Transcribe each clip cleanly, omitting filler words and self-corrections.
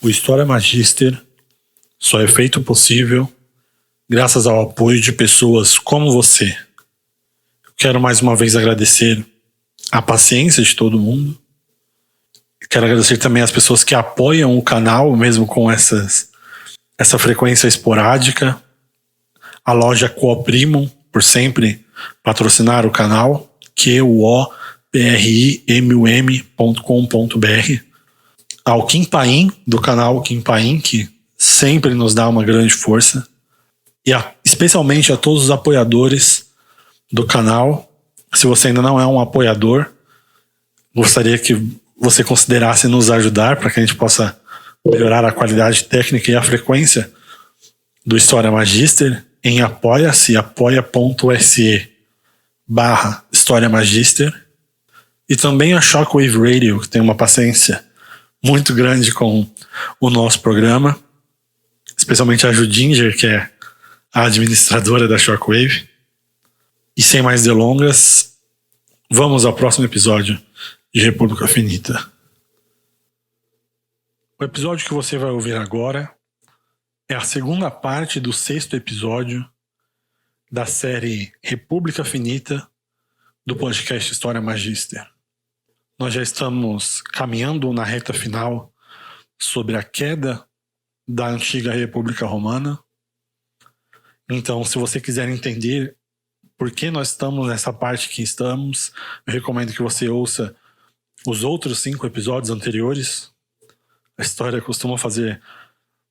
O História Magister só é feito possível graças ao apoio de pessoas como você. Eu quero mais uma vez agradecer a paciência de todo mundo. Quero agradecer também as pessoas que apoiam o canal, mesmo com essa frequência esporádica. A loja Cooprimum, por sempre patrocinar o canal, QOPRIMUM.com.br. Ao Kim Paim, do canal Kim Paim, que sempre nos dá uma grande força. E especialmente a todos os apoiadores do canal. Se você ainda não é um apoiador, gostaria que você considerasse nos ajudar para que a gente possa melhorar a qualidade técnica e a frequência do História Magister em apoia.se/História Magister. E também a Shockwave Radio, que tem uma paciência muito grande com o nosso programa, especialmente a Judinger, que é a administradora da Shockwave. E sem mais delongas, vamos ao próximo episódio de República Finita. O episódio que você vai ouvir agora é a segunda parte do 6º episódio da série República Finita do podcast História Magister. Nós já estamos caminhando na reta final sobre a queda da antiga República Romana. Então, se você quiser entender por que nós estamos nessa parte que estamos, eu recomendo que você ouça os outros 5 episódios anteriores. A história costuma fazer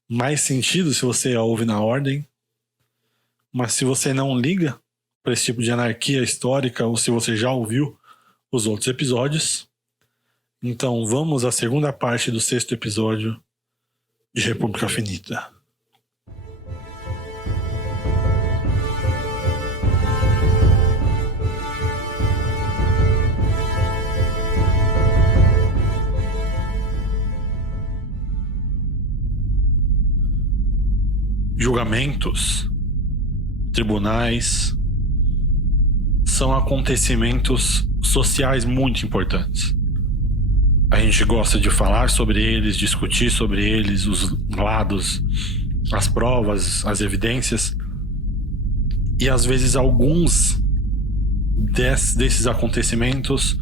mais sentido se você a ouve na ordem. Mas se você não liga para esse tipo de anarquia histórica, ou se você já ouviu os outros episódios, então vamos à segunda parte do 6º episódio de República Finita. Julgamentos, tribunais, são acontecimentos sociais muito importantes. A gente gosta de falar sobre eles, discutir sobre eles, os lados, as provas, as evidências. E às vezes alguns desses acontecimentos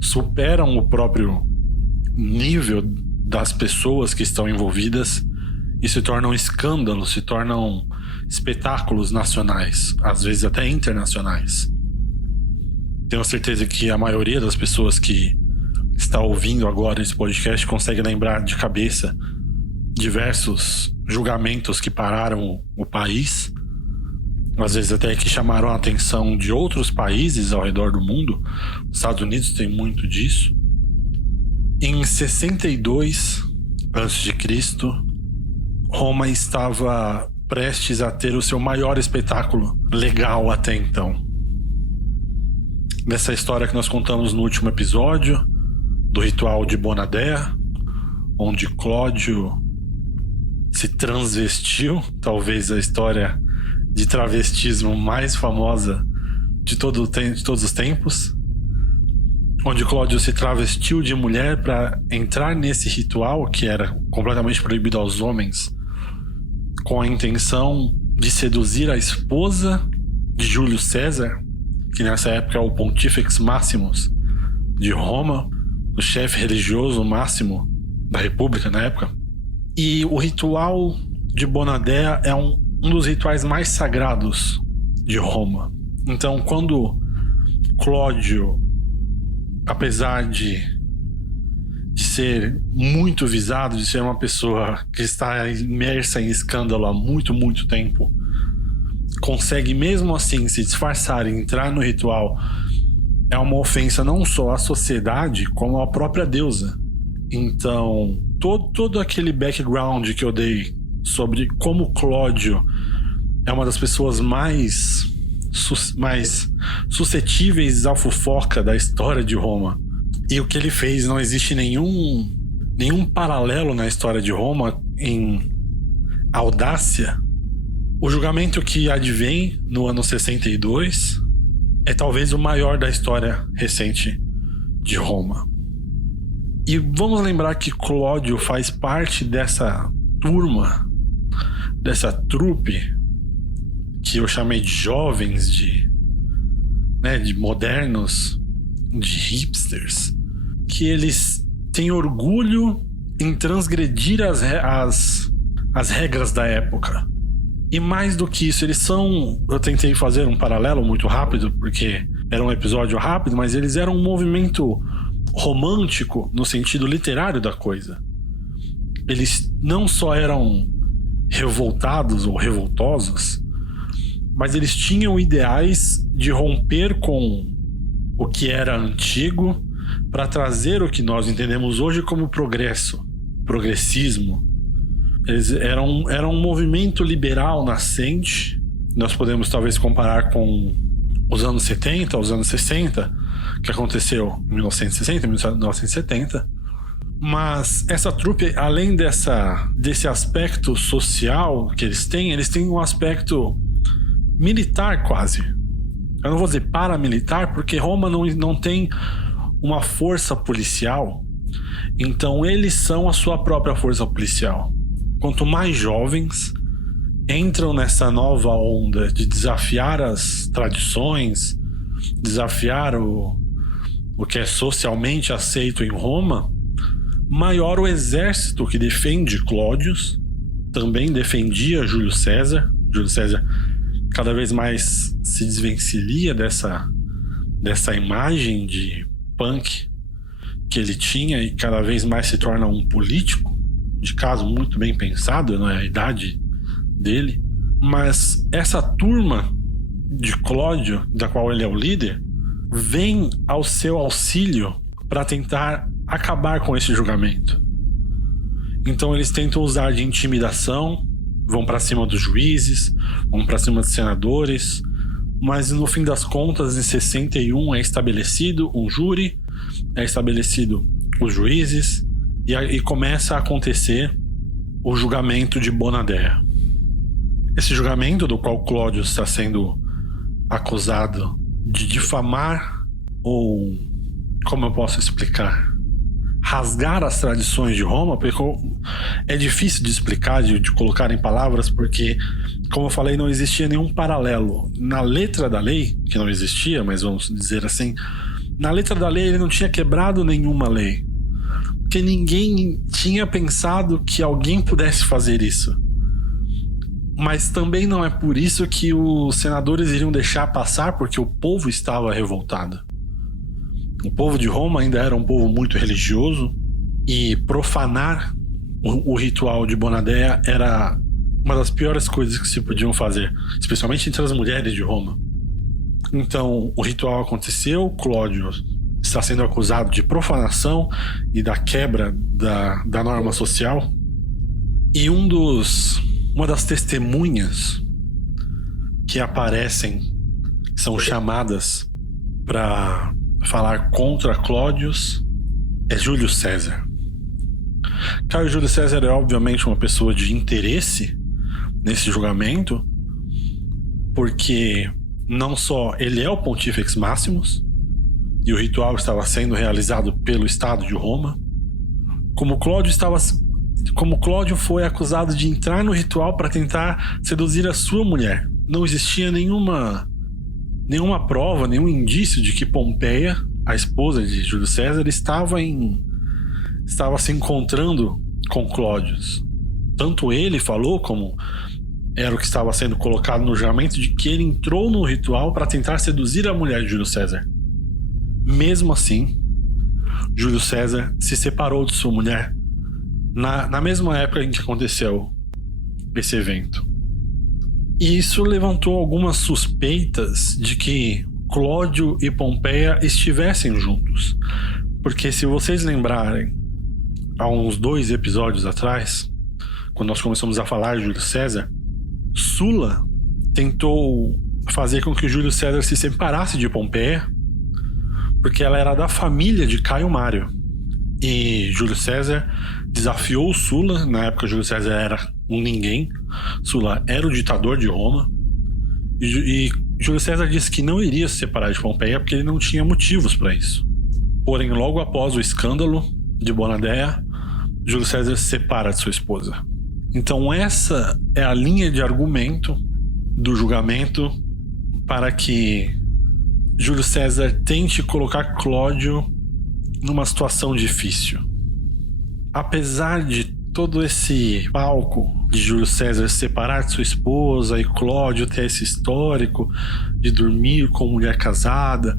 superam o próprio nível das pessoas que estão envolvidas e se tornam escândalos, se tornam espetáculos nacionais, às vezes até internacionais. Tenho certeza que a maioria das pessoas que está ouvindo agora esse podcast consegue lembrar de cabeça diversos julgamentos que pararam o país, às vezes até que chamaram a atenção de outros países ao redor do mundo. Os Estados Unidos tem muito disso. Em 62 a.C., Roma estava prestes a ter o seu maior espetáculo legal até então. Nessa história que nós contamos no último episódio, do ritual de Bonadea, onde Clódio se transvestiu, talvez a história de travestismo mais famosa de todos os tempos, onde Clódio se travestiu de mulher para entrar nesse ritual que era completamente proibido aos homens, com a intenção de seduzir a esposa de Júlio César, que nessa época é o Pontifex Maximus de Roma, o chefe religioso máximo da República na época. E o ritual de Bonadea é um dos rituais mais sagrados de Roma. Então, quando Clódio, apesar de ser muito visado, de ser uma pessoa que está imersa em escândalo há muito, muito tempo, consegue mesmo assim se disfarçar e entrar no ritual, é uma ofensa não só à sociedade, como à própria deusa. Então, todo aquele background que eu dei sobre como Clódio é uma das pessoas mais suscetíveis à fofoca da história de Roma, e o que ele fez, não existe nenhum paralelo na história de Roma em audácia. O julgamento que advém no ano 62 é talvez o maior da história recente de Roma. E vamos lembrar que Cláudio faz parte dessa turma, dessa trupe que eu chamei de jovens, de modernos, de hipsters, que eles têm orgulho em transgredir as regras da época. E mais do que isso, eles são... Eu tentei fazer um paralelo muito rápido, porque era um episódio rápido, mas eles eram um movimento romântico no sentido literário da coisa. Eles não só eram revoltados ou revoltosos, mas eles tinham ideais de romper com o que era antigo para trazer o que nós entendemos hoje como progressismo. Eles eram um movimento liberal nascente. Nós podemos talvez comparar com os anos 70, os anos 60, que aconteceu em 1960, 1970. Mas essa trupe, além desse aspecto social que eles têm um aspecto militar quase. Eu não vou dizer paramilitar, porque Roma não tem uma força policial. Então eles são a sua própria força policial. Quanto mais jovens entram nessa nova onda de desafiar as tradições, desafiar o que é socialmente aceito em Roma, maior o exército que defende Cláudius, também defendia Júlio César. Júlio César cada vez mais se desvencilha dessa imagem de punk que ele tinha e cada vez mais se torna um político, de caso muito bem pensado, não é a idade dele. Mas essa turma de Cláudio, da qual ele é o líder, vem ao seu auxílio para tentar acabar com esse julgamento. Então eles tentam usar de intimidação, vão para cima dos juízes, vão para cima dos senadores, mas no fim das contas, em 61 é estabelecido um júri, é estabelecido os juízes, e começa a acontecer o julgamento de Bonadea. Esse julgamento, do qual Cláudio está sendo acusado de difamar, ou como eu posso explicar, rasgar as tradições de Roma, porque é difícil de explicar, de colocar em palavras, porque, como eu falei, não existia nenhum paralelo. Na letra da lei, que não existia, mas vamos dizer assim, na letra da lei ele não tinha quebrado nenhuma lei, porque ninguém tinha pensado que alguém pudesse fazer isso. Mas também não é por isso que os senadores iriam deixar passar, porque o povo estava revoltado. O povo de Roma ainda era um povo muito religioso, e profanar o ritual de Bonadea era uma das piores coisas que se podiam fazer, especialmente entre as mulheres de Roma. Então o ritual aconteceu, Cláudio está sendo acusado de profanação e da quebra da norma social, e uma das testemunhas que aparecem, são chamadas para falar contra Cláudius, é Júlio César. Caio Júlio César é obviamente uma pessoa de interesse nesse julgamento, porque não só ele é o Pontífex Maximus e o ritual estava sendo realizado pelo Estado de Roma, como Cláudio foi acusado de entrar no ritual para tentar seduzir a sua mulher. Não existia nenhuma prova, nenhum indício de que Pompeia, a esposa de Júlio César, estava se encontrando com Cláudius. Tanto ele falou, como era o que estava sendo colocado no julgamento, de que ele entrou no ritual para tentar seduzir a mulher de Júlio César. Mesmo assim, Júlio César se separou de sua mulher na mesma época em que aconteceu esse evento. E isso levantou algumas suspeitas de que Cláudio e Pompeia estivessem juntos. Porque se vocês lembrarem, há uns 2 episódios atrás, quando nós começamos a falar de Júlio César, Sula tentou fazer com que Júlio César se separasse de Pompeia, porque ela era da família de Caio Mário. E Júlio César desafiou Sula. Na época Júlio César era um ninguém, Sula era o ditador de Roma, e Júlio César disse que não iria se separar de Pompeia porque ele não tinha motivos para isso. Porém, logo após o escândalo, de Bonadeia, Júlio César se separa de sua esposa. Então essa é a linha de argumento do julgamento para que Júlio César tente colocar Cláudio numa situação difícil. Apesar de todo esse palco de Júlio César se separar de sua esposa e Cláudio ter esse histórico de dormir com mulher casada,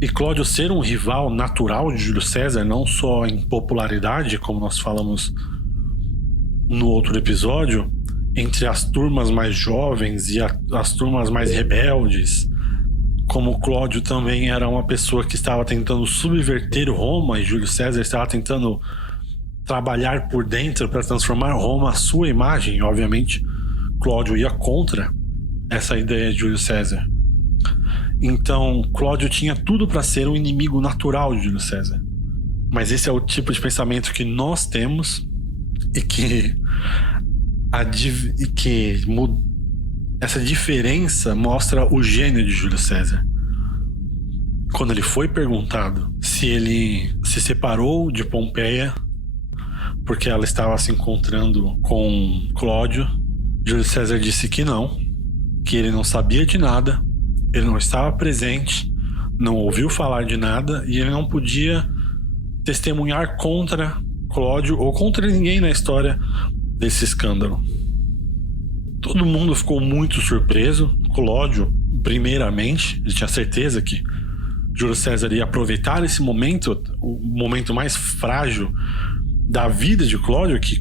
e Cláudio ser um rival natural de Júlio César, não só em popularidade, como nós falamos no outro episódio, entre as turmas mais jovens e as turmas mais rebeldes, como Cláudio também era uma pessoa que estava tentando subverter Roma e Júlio César estava tentando trabalhar por dentro para transformar Roma à sua imagem. Obviamente, Cláudio ia contra essa ideia de Júlio César. Então, Cláudio tinha tudo para ser um inimigo natural de Júlio César. Mas esse é o tipo de pensamento que nós temos e que essa diferença mostra o gênio de Júlio César. Quando ele foi perguntado se ele se separou de Pompeia porque ela estava se encontrando com Cláudio, Júlio César disse que não, que ele não sabia de nada, ele não estava presente, não ouviu falar de nada e ele não podia testemunhar contra Cláudio ou contra ninguém na história desse escândalo. Todo mundo ficou muito surpreso. Cláudio, primeiramente, ele tinha certeza que Júlio César ia aproveitar esse momento, o momento mais frágil da vida de Cláudio, que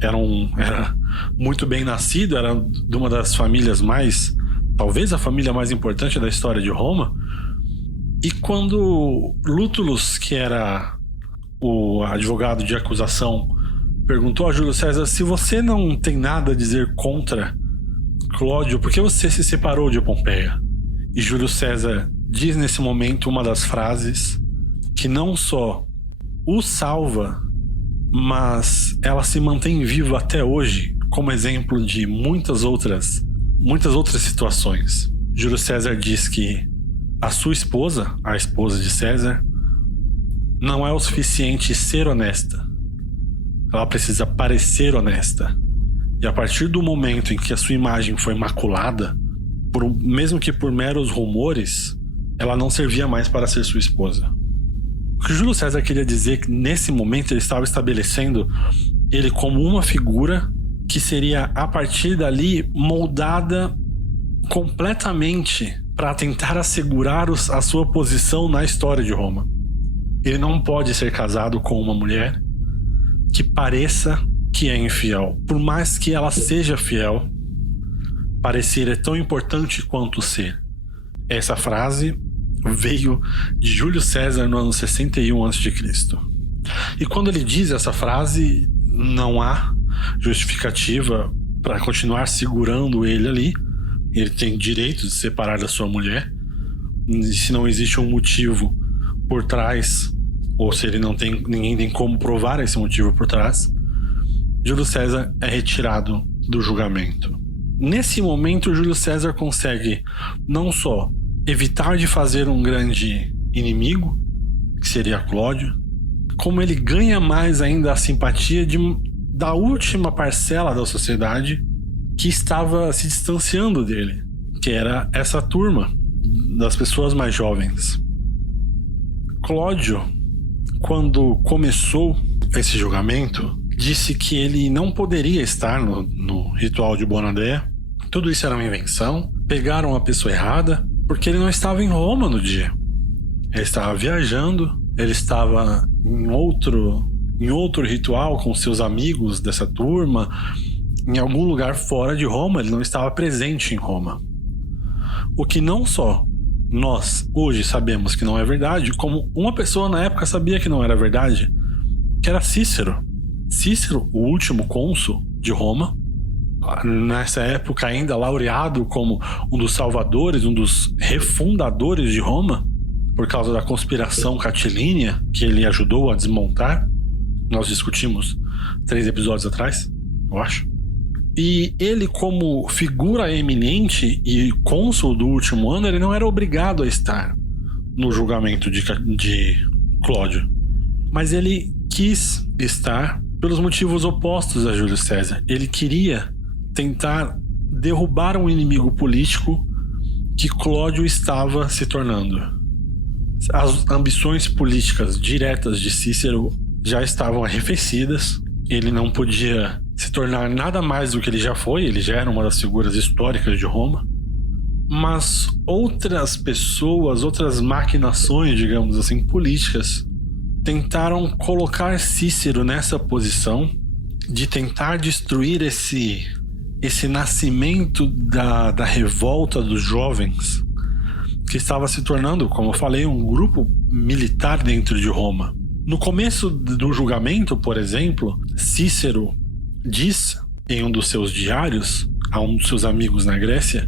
era muito bem nascido, era de uma das famílias mais, talvez a família mais importante da história de Roma. E quando Lútulus, que era o advogado de acusação, perguntou a Júlio César: se você não tem nada a dizer contra Cláudio, por que você se separou de Pompeia? E Júlio César diz nesse momento uma das frases que não só o salva, mas ela se mantém viva até hoje como exemplo de muitas outras situações. Júlio César diz que a sua esposa, a esposa de César, não é o suficiente ser honesta. Ela precisa parecer honesta. E a partir do momento em que a sua imagem foi maculada, mesmo que por meros rumores, ela não servia mais para ser sua esposa. O que Júlio César queria dizer que nesse momento ele estava estabelecendo ele como uma figura que seria a partir dali moldada completamente para tentar assegurar a sua posição na história de Roma. Ele não pode ser casado com uma mulher que pareça que é infiel. Por mais que ela seja fiel, parecer é tão importante quanto ser. Essa frase veio de Júlio César no ano 61 a.C. E quando ele diz essa frase, não há justificativa para continuar segurando ele ali. Ele tem direito de se separar da sua mulher. E se não existe um motivo por trás, ou se ele não tem, ninguém tem como provar esse motivo por trás, Júlio César é retirado do julgamento. Nesse momento, Júlio César consegue não só evitar de fazer um grande inimigo, que seria Cláudio, como ele ganha mais ainda a simpatia da última parcela da sociedade que estava se distanciando dele, que era essa turma das pessoas mais jovens. Cláudio, quando começou esse julgamento, disse que ele não poderia estar no ritual de Bonadeia. Tudo isso era uma invenção. Pegaram a pessoa errada, porque ele não estava em Roma no dia. Ele estava viajando, ele estava em outro ritual com seus amigos dessa turma, em algum lugar fora de Roma. Ele não estava presente em Roma. O que não só nós hoje sabemos que não é verdade, como uma pessoa na época sabia que não era verdade, que era Cícero. Cícero, o último cônsul de Roma, nessa época ainda laureado como um dos salvadores, um dos refundadores de Roma, por causa da conspiração catilínea que ele ajudou a desmontar. Nós discutimos 3 episódios atrás, eu acho. E ele, como figura eminente e cônsul do último ano, ele não era obrigado a estar no julgamento de Cláudio. Mas ele quis estar pelos motivos opostos a Júlio César. Ele queria tentar derrubar um inimigo político que Cláudio estava se tornando. As ambições políticas diretas de Cícero já estavam arrefecidas. Ele não podia se tornar nada mais do que ele já foi. Ele já era uma das figuras históricas de Roma. Mas outras pessoas, outras maquinações, digamos assim, políticas, tentaram colocar Cícero nessa posição de tentar destruir esse nascimento da revolta dos jovens, que estava se tornando, como eu falei, um grupo militar dentro de Roma. No começo do julgamento, por exemplo, Cícero diz em um dos seus diários a um dos seus amigos na Grécia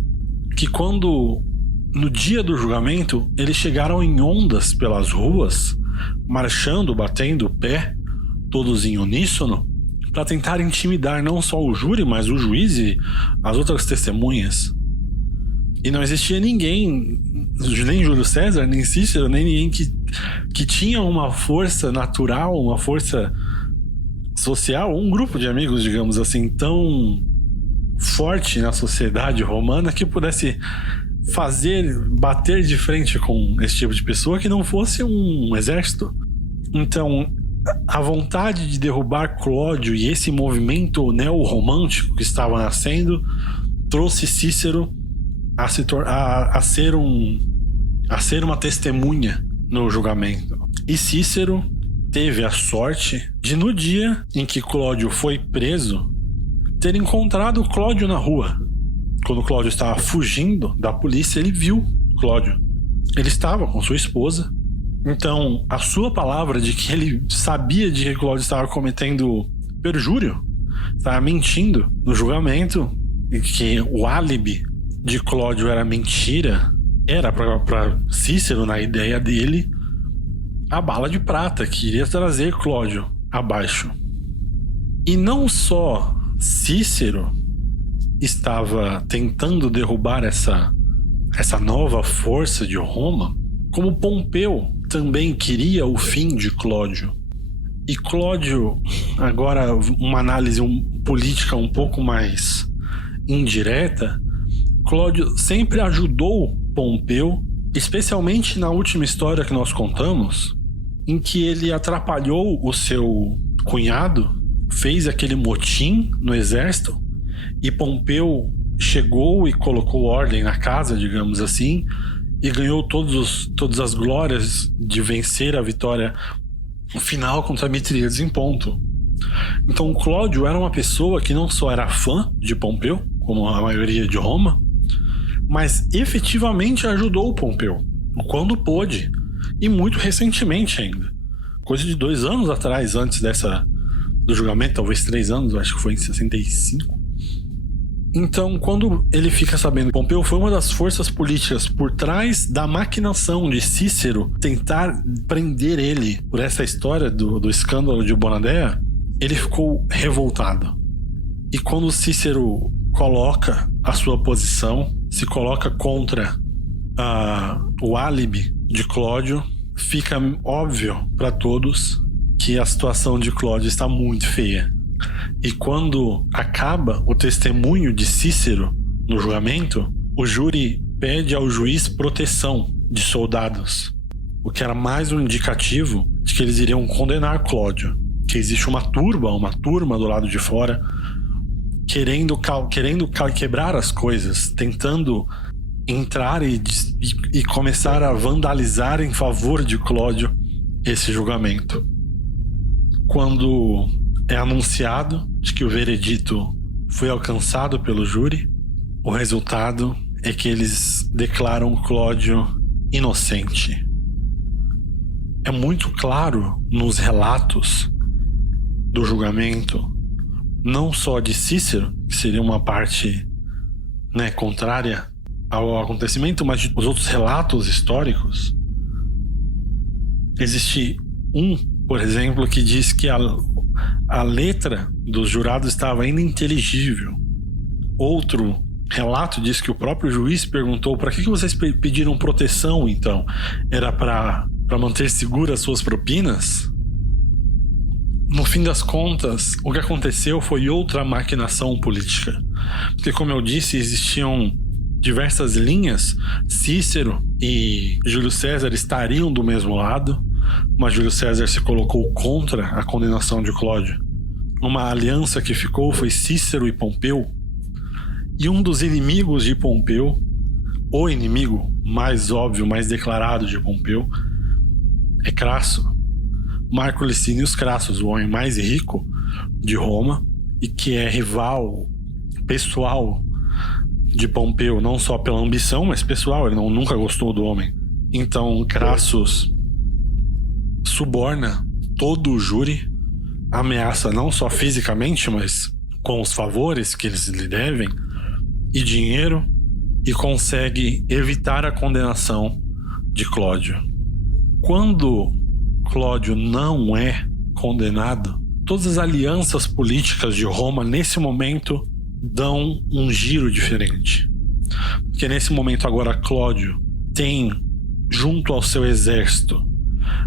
que quando, no dia do julgamento, eles chegaram em ondas pelas ruas, marchando, batendo o pé, todos em uníssono, para tentar intimidar não só o júri, mas o juiz e as outras testemunhas. E não existia ninguém, nem Júlio César, nem Cícero, nem ninguém que tinha uma força natural, uma força social, um grupo de amigos, digamos assim, tão forte na sociedade romana que pudesse bater de frente com esse tipo de pessoa que não fosse um exército. Então, a vontade de derrubar Cláudio e esse movimento neo-romântico que estava nascendo trouxe Cícero a ser uma testemunha no julgamento. E Cícero teve a sorte de, no dia em que Cláudio foi preso, ter encontrado Cláudio na rua. Quando Cláudio estava fugindo da polícia, ele viu Cláudio. Ele estava com sua esposa. Então, a sua palavra de que ele sabia de que Cláudio estava cometendo perjúrio, estava mentindo no julgamento, e que o álibi de Cláudio era mentira, era para Cícero, na ideia dele, a bala de prata que iria trazer Cláudio abaixo. E não só Cícero estava tentando derrubar essa nova força de Roma, como Pompeu também queria o fim de Cláudio. E Cláudio, agora uma análise política um pouco mais indireta, Cláudio sempre ajudou Pompeu, especialmente na última história que nós contamos, em que ele atrapalhou o seu cunhado, fez aquele motim no exército, e Pompeu chegou e colocou ordem na casa, digamos assim, e ganhou todas as glórias de vencer a vitória final contra Mitríades em Ponto. Então Cláudio era uma pessoa que não só era fã de Pompeu, como a maioria de Roma, mas efetivamente ajudou Pompeu quando pôde, e muito recentemente ainda, coisa de 2 anos atrás, antes do julgamento, talvez 3 anos, acho que foi em 65. Então, quando ele fica sabendo que Pompeu foi uma das forças políticas por trás da maquinação de Cícero tentar prender ele por essa história do escândalo de Bonadea, ele ficou revoltado. E quando Cícero coloca a sua posição, se coloca contra o álibi de Cláudio, fica óbvio para todos que a situação de Cláudio está muito feia. E quando acaba o testemunho de Cícero no julgamento, o júri pede ao juiz proteção de soldados, o que era mais um indicativo de que eles iriam condenar Cláudio, que existe uma turma do lado de fora querendo quebrar as coisas, tentando entrar e começar a vandalizar em favor de Cláudio esse julgamento. Quando é anunciado de que o veredito foi alcançado pelo júri, o resultado é que eles declaram Cláudio inocente. É muito claro nos relatos do julgamento, não só de Cícero, que seria uma parte, contrária ao acontecimento, mas de os outros relatos históricos. Existe por exemplo, que diz que a letra dos jurados estava ininteligível. Outro relato diz que o próprio juiz perguntou: para que vocês pediram proteção, então? Era para manter seguras suas propinas? fim das contas, o que aconteceu foi outra maquinação política. Porque, como eu disse, existiam diversas linhas. Cícero e Júlio César estariam do mesmo lado, mas Júlio César se colocou contra a condenação de Cláudio. Uma aliança que ficou foi Cícero e Pompeu, e um dos inimigos de Pompeu, o inimigo mais óbvio, mais declarado de Pompeu, é Crasso. Marco Licinius Crassus, o homem mais rico de Roma e que é rival pessoal de Pompeu, não só pela ambição, mas pessoal, ele nunca gostou do homem. Então Crassus suborna todo o júri, ameaça não só fisicamente, mas com os favores que eles lhe devem e dinheiro, e consegue evitar a condenação de Cláudio. Quando Cláudio não é condenado, todas as alianças políticas de Roma nesse momento dão um giro diferente. Porque nesse momento agora Cláudio tem junto ao seu exército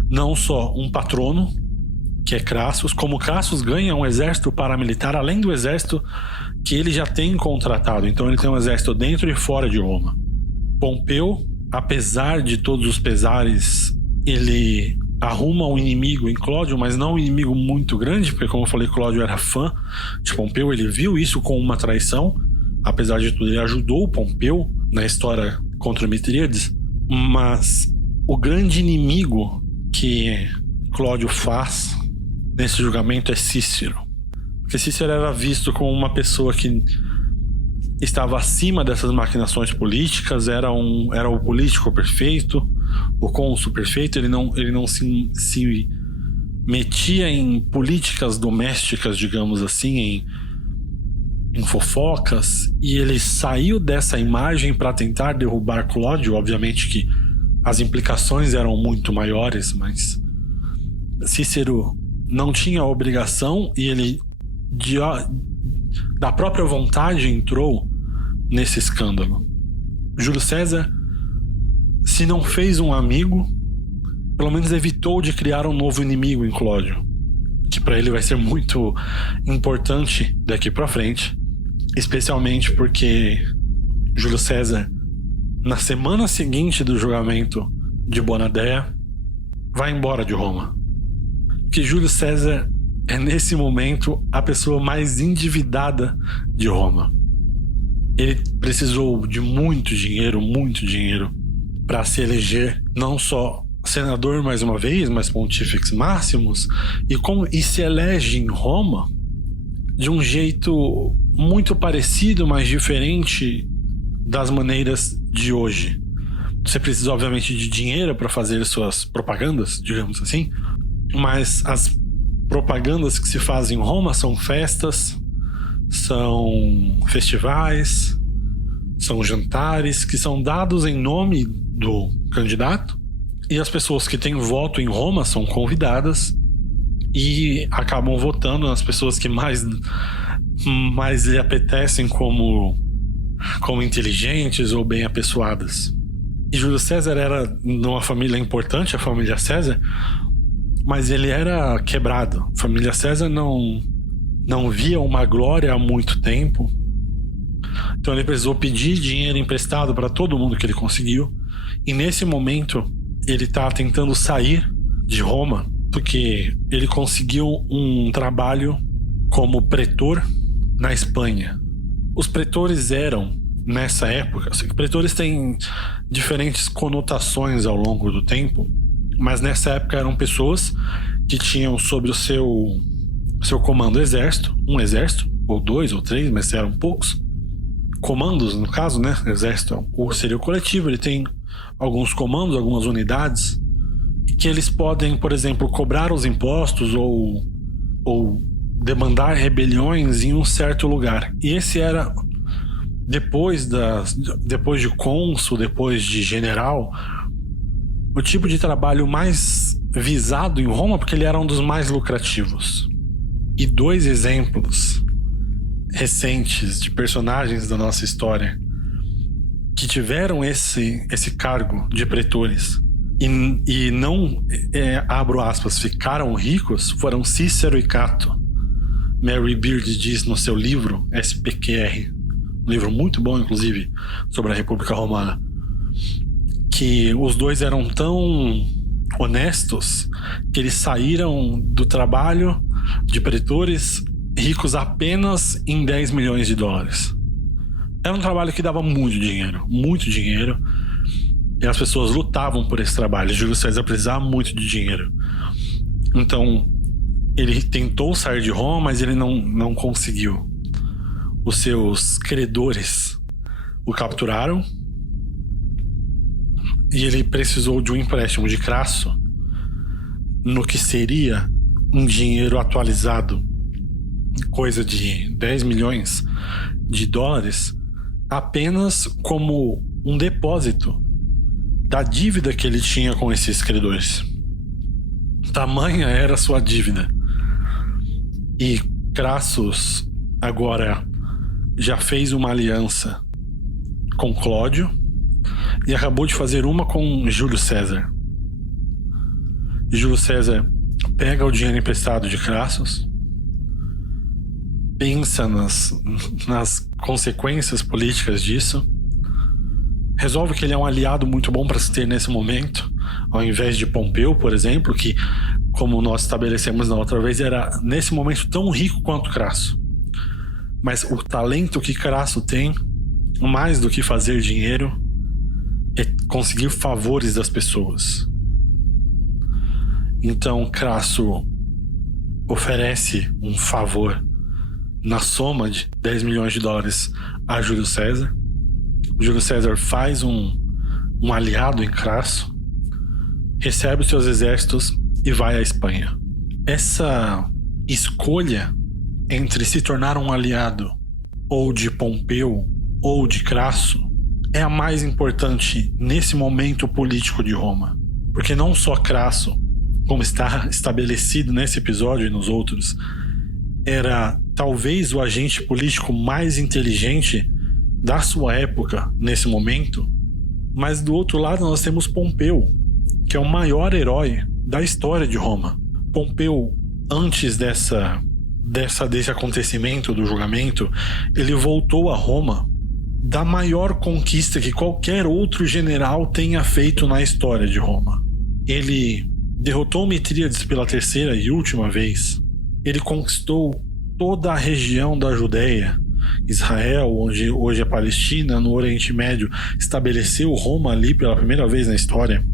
não só um patrono, que é Crassus, como Crassus ganha um exército paramilitar além do exército que ele já tem contratado. Então ele tem um exército dentro e fora de Roma. Pompeu, apesar de todos os pesares, ele arruma um inimigo em Cláudio, mas não um inimigo muito grande, porque, como eu falei, Cláudio era fã de Pompeu, ele viu isso como uma traição. Apesar de tudo, ele ajudou Pompeu na história contra Mitríades, mas o grande inimigo que Cláudio faz nesse julgamento é Cícero. Porque Cícero era visto como uma pessoa que estava acima dessas maquinações políticas, era o político perfeito, o cônsul perfeito. Ele não se metia em políticas domésticas, digamos assim, em fofocas, e ele saiu dessa imagem para tentar derrubar Cláudio. Obviamente que as implicações eram muito maiores, mas Cícero não tinha a obrigação e ele da própria vontade entrou nesse escândalo. Júlio César, se não fez um amigo, pelo menos evitou de criar um novo inimigo em Cláudio, que para ele vai ser muito importante daqui para frente, especialmente porque Júlio César, na semana seguinte do julgamento de Bonadeia, vai embora de Roma. Porque Júlio César é, nesse momento, a pessoa mais endividada de Roma. Ele precisou de muito dinheiro para se eleger não só senador mais uma vez, mas Pontífex Máximos, e se elege em Roma de um jeito muito parecido, mas diferente das maneiras de hoje. Você precisa, obviamente, de dinheiro para fazer suas propagandas, digamos assim, mas as propagandas que se fazem em Roma são festas, são festivais, são jantares que são dados em nome do candidato, e as pessoas que têm voto em Roma são convidadas e acabam votando nas pessoas que mais lhe apetecem como inteligentes ou bem apessoadas. E Júlio César era de uma família importante, a família César, mas ele era quebrado. A família César não via uma glória há muito tempo, então ele precisou pedir dinheiro emprestado para todo mundo que ele conseguiu, e nesse momento ele está tentando sair de Roma porque ele conseguiu um trabalho como pretor na Espanha. Os pretores eram, nessa época, pretores têm diferentes conotações ao longo do tempo, mas nessa época eram pessoas que tinham sobre o seu comando um exército, ou 2 ou 3, mas eram poucos comandos, no caso, né? Exército seria o coletivo, ele tem alguns comandos, algumas unidades, e que eles podem, por exemplo, cobrar os impostos ou demandar rebeliões em um certo lugar. E esse era, depois de cônsul, depois de general, o tipo de trabalho mais visado em Roma, porque ele era um dos mais lucrativos. E 2 exemplos recentes de personagens da nossa história que tiveram esse cargo de pretores e não, abro aspas, ficaram ricos foram Cícero e Cato. Mary Beard diz no seu livro SPQR, um livro muito bom, inclusive, sobre a República Romana, que os dois eram tão honestos que eles saíram do trabalho de pretores ricos apenas em 10 milhões de dólares. Era um trabalho que dava muito dinheiro, e as pessoas lutavam por esse trabalho. Júlio César precisava muito de dinheiro. Então, ele tentou sair de Roma, mas ele não conseguiu. Os seus credores o capturaram e ele precisou de um empréstimo de Crasso no que seria um dinheiro atualizado, coisa de 10 milhões de dólares, apenas como um depósito da dívida que ele tinha com esses credores. Tamanha era a sua dívida. E Crassus agora já fez uma aliança com Cláudio e acabou de fazer uma com Júlio César. Júlio César pega o dinheiro emprestado de Crassus, pensa nas consequências políticas disso, resolve que ele é um aliado muito bom para se ter nesse momento, ao invés de Pompeu, por exemplo, que, como nós estabelecemos na outra vez, era nesse momento tão rico quanto Crasso. Mas o talento que Crasso tem, mais do que fazer dinheiro, é conseguir favores das pessoas. Então Crasso oferece um favor na soma de 10 milhões de dólares a Júlio César. Júlio César faz um aliado em Crasso, recebe os seus exércitos e vai à Espanha. Essa escolha entre se tornar um aliado ou de Pompeu ou de Crasso é a mais importante nesse momento político de Roma. Porque não só Crasso, como está estabelecido nesse episódio e nos outros, era talvez o agente político mais inteligente da sua época nesse momento, mas do outro lado nós temos Pompeu, que é o maior herói da história de Roma. Pompeu, antes desse acontecimento do julgamento, ele voltou a Roma da maior conquista que qualquer outro general tenha feito na história de Roma. Ele derrotou Mitríades pela terceira e última vez. Ele conquistou toda a região da Judéia, Israel, onde hoje é Palestina, no Oriente Médio, estabeleceu Roma ali pela primeira vez na história.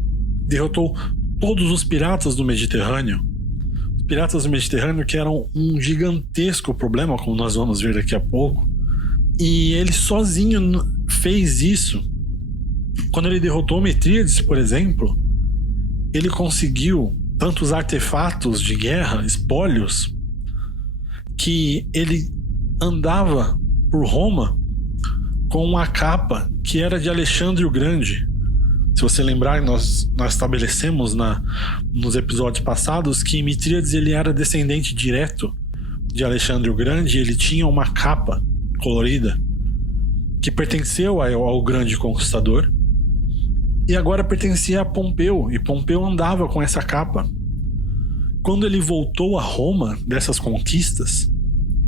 Derrotou todos os piratas do Mediterrâneo. Os piratas do Mediterrâneo que eram um gigantesco problema, como nós vamos ver daqui a pouco. E ele sozinho fez isso. Quando ele derrotou Mitríades, por exemplo, ele conseguiu tantos artefatos de guerra, espólios, que ele andava por Roma com uma capa que era de Alexandre o Grande. Se você lembrar, nós estabelecemos nos episódios passados que Mitríades ele era descendente direto de Alexandre o Grande. Ele tinha uma capa colorida que pertenceu ao grande conquistador e agora pertencia a Pompeu, e Pompeu andava com essa capa. Quando ele voltou a Roma dessas conquistas,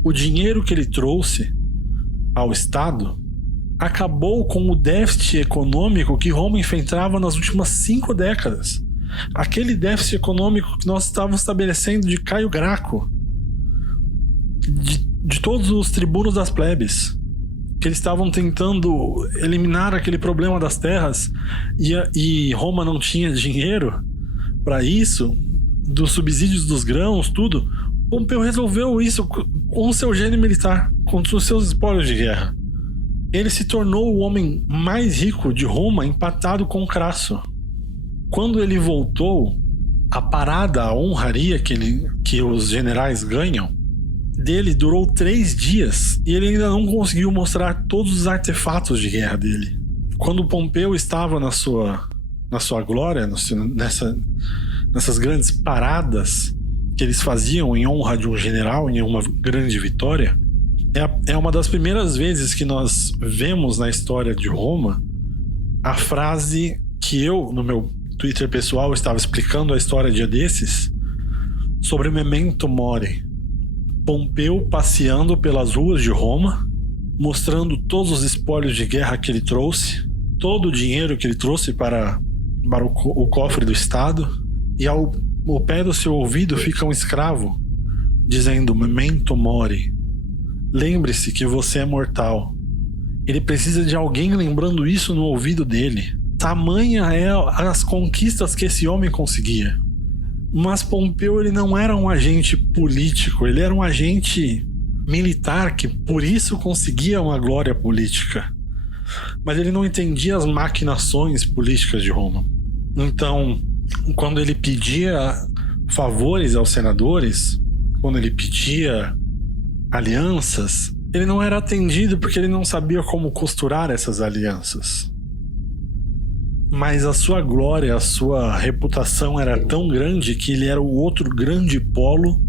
o dinheiro que ele trouxe ao Estado acabou com o déficit econômico que Roma enfrentava nas últimas 5 décadas. Aquele déficit econômico que nós estávamos estabelecendo de Caio Graco, de todos os tribunos das plebes, que eles estavam tentando eliminar aquele problema das terras, e Roma não tinha dinheiro para isso, dos subsídios dos grãos, tudo. Pompeu resolveu isso com o seu gênio militar, com os seus espólios de guerra. Ele se tornou o homem mais rico de Roma, empatado com Crasso. Quando ele voltou, a parada, a honraria que os generais ganham dele durou 3 dias e ele ainda não conseguiu mostrar todos os artefatos de guerra dele. Quando Pompeu estava na sua glória, nessas grandes paradas que eles faziam em honra de um general, em uma grande vitória, é uma das primeiras vezes que nós vemos na história de Roma a frase que eu, no meu Twitter pessoal, eu estava explicando a história dia desses sobre Memento Mori. Pompeu passeando pelas ruas de Roma, mostrando todos os espólios de guerra que ele trouxe, todo o dinheiro que ele trouxe para o cofre do Estado, e ao pé do seu ouvido fica um escravo, dizendo: Memento Mori. Lembre-se que você é mortal. Ele precisa de alguém lembrando isso no ouvido dele. Tamanha é as conquistas que esse homem conseguia. Mas Pompeu, ele não era um agente político, ele era um agente militar que por isso conseguia uma glória política. Mas ele não entendia as maquinações políticas de Roma. Então, quando ele pedia favores aos senadores, quando ele pedia alianças, ele não era atendido porque ele não sabia como costurar essas alianças. Mas a sua glória, a sua reputação era tão grande que ele era o outro grande polo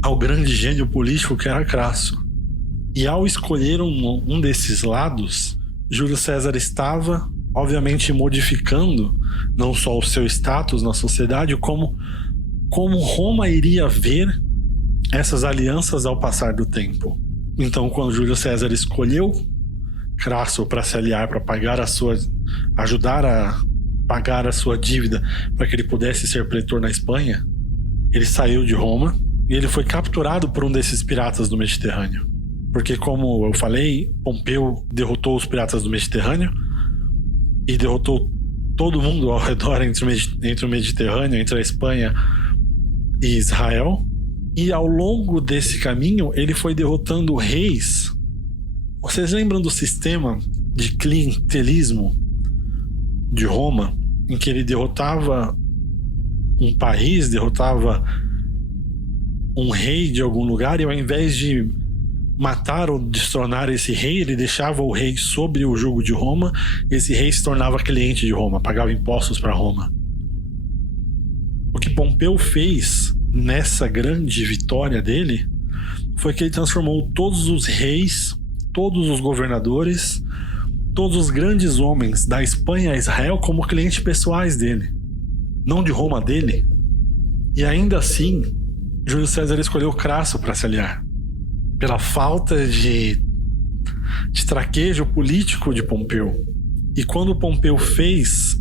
ao grande gênio político que era Crasso. E ao escolher um desses lados, Júlio César estava, obviamente, modificando não só o seu status na sociedade, como Roma iria ver essas alianças ao passar do tempo. Então, quando Júlio César escolheu Crasso para se aliar, para ajudar a pagar a sua dívida para que ele pudesse ser pretor na Espanha, ele saiu de Roma e ele foi capturado por um desses piratas do Mediterrâneo. Porque, como eu falei, Pompeu derrotou os piratas do Mediterrâneo e derrotou todo mundo ao redor entre o Mediterrâneo, entre a Espanha e Israel. E ao longo desse caminho, ele foi derrotando reis. Vocês lembram do sistema de clientelismo de Roma, em que ele derrotava um país, derrotava um rei de algum lugar, e ao invés de matar ou destronar esse rei, ele deixava o rei sob o jugo de Roma. Esse rei se tornava cliente de Roma, pagava impostos para Roma. O que Pompeu fez nessa grande vitória dele foi que ele transformou todos os reis, todos os governadores, todos os grandes homens da Espanha a Israel como clientes pessoais dele, não de Roma dele. E ainda assim, Júlio César escolheu Crasso para se aliar, pela falta de traquejo político de Pompeu. E quando Pompeu fez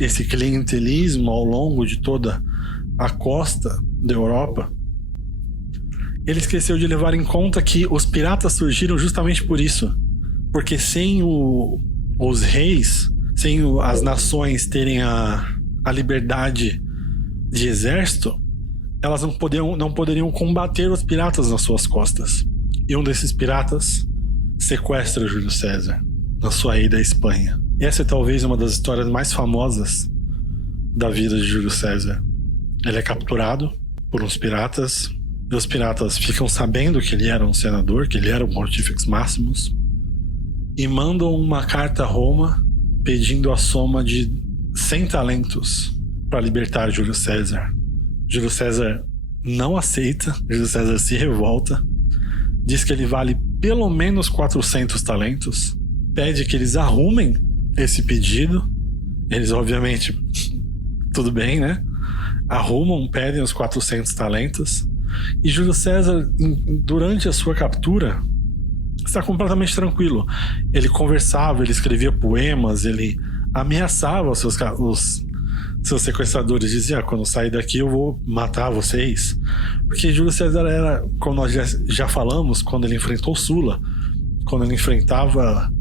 esse clientelismo ao longo de toda a costa da Europa, ele esqueceu de levar em conta que os piratas surgiram justamente por isso. Porque sem os reis, sem as nações terem a liberdade de exército, elas não poderiam combater os piratas nas suas costas. E um desses piratas sequestra Júlio César na sua ida à Espanha. Essa é talvez uma das histórias mais famosas da vida de Júlio César. Ele é capturado por uns piratas, e os piratas ficam sabendo que ele era um senador, que ele era o Pontifex Maximus, e mandam uma carta a Roma pedindo a soma de 100 talentos para libertar Júlio César. Júlio César não aceita, Júlio César se revolta, diz que ele vale pelo menos 400 talentos, pede que eles arrumem esse pedido. Eles, obviamente, tudo bem, né? Arrumam, pedem os 400 talentos. E Júlio César, durante a sua captura, está completamente tranquilo. Ele conversava, ele escrevia poemas, ele ameaçava os seus sequestradores, dizia: quando eu sair daqui eu vou matar vocês. Porque Júlio César era, como nós já falamos, quando ele enfrentou Sula, quando ele enfrentava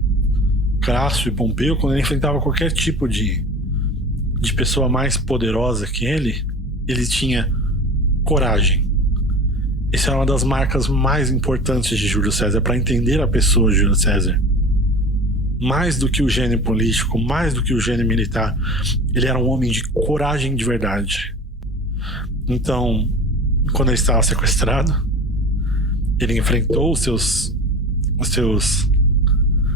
Crasso e Pompeu, quando ele enfrentava qualquer tipo de pessoa mais poderosa que ele tinha coragem. Essa é uma das marcas mais importantes de Júlio César, para entender a pessoa de Júlio César. Mais do que o gênio político, mais do que o gênio militar, ele era um homem de coragem de verdade. Então, quando ele estava sequestrado, ele enfrentou os seus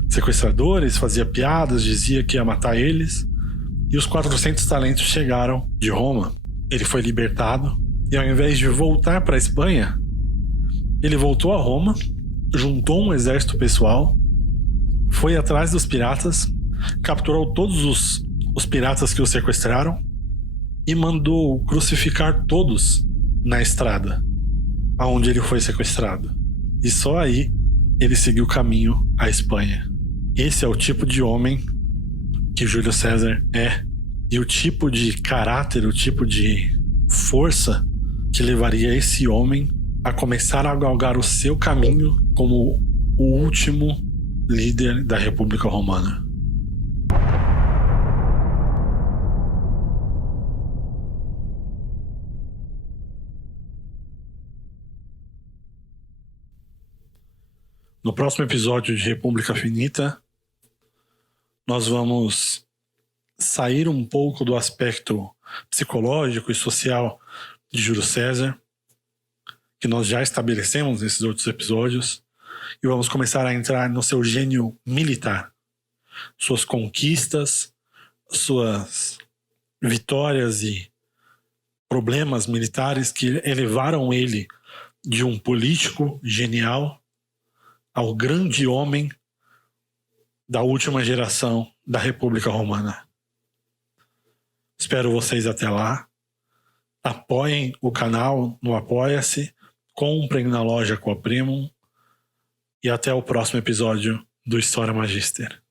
sequestradores, fazia piadas, dizia que ia matar eles, e os 400 talentos chegaram de Roma. Ele foi libertado, e ao invés de voltar para a Espanha, ele voltou a Roma, juntou um exército pessoal, foi atrás dos piratas, capturou todos os piratas que o sequestraram e mandou crucificar todos na estrada aonde ele foi sequestrado. E só aí ele seguiu o caminho à Espanha. Esse é o tipo de homem que Júlio César é, e o tipo de caráter, o tipo de força que levaria esse homem a começar a galgar o seu caminho como o último líder da República Romana. No próximo episódio de República Finita, nós vamos sair um pouco do aspecto psicológico e social de Júlio César, que nós já estabelecemos nesses outros episódios, e vamos começar a entrar no seu gênio militar, suas conquistas, suas vitórias e problemas militares que elevaram ele de um político genial ao grande homem da última geração da República Romana. Espero vocês até lá. Apoiem o canal no Apoia-se, comprem na loja Coprimo e até o próximo episódio do História Magister.